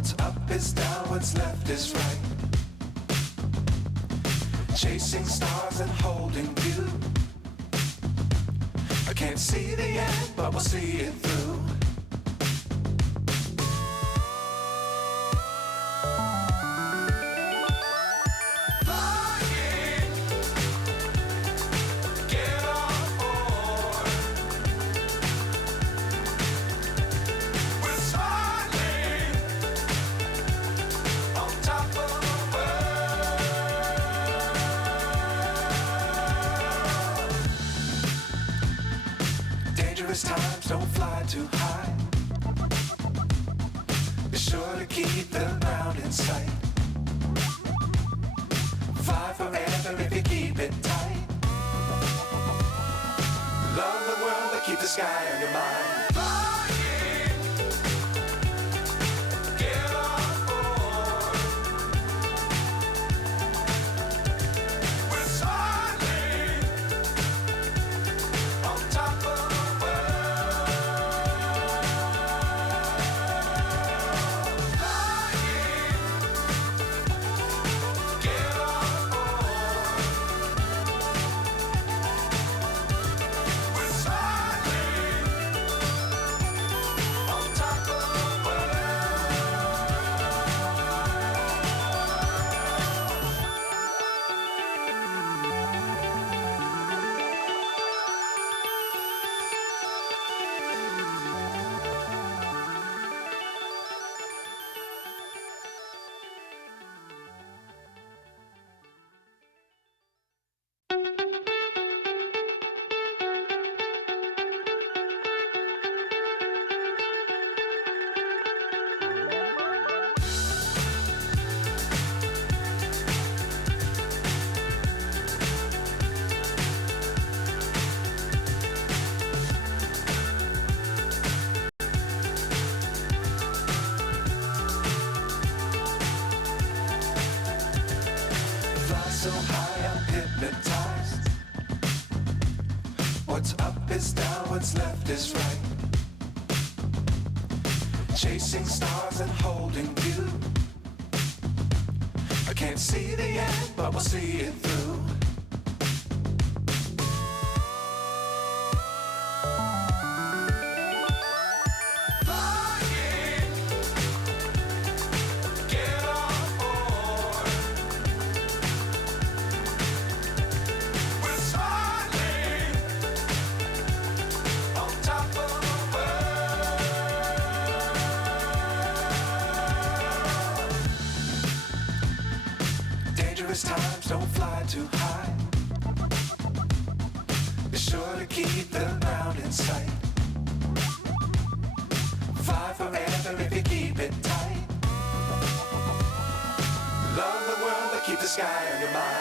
What's up is down, what's left is right. Chasing stars and holding you. I can't see the end, but we'll see it through. Dangerous times, don't fly too high. Be sure to keep the ground in sight. Fly forever if you keep it tight. Love the world, but keep the sky on your mind. So high, I'm hypnotized. What's up is down, what's left is right. Chasing stars and holding you. I can't see the end, but we'll see it through. Dangerous times, don't fly too high. Be sure to keep the ground in sight. Fly forever if you keep it tight. Love the world, but keep the sky on your mind.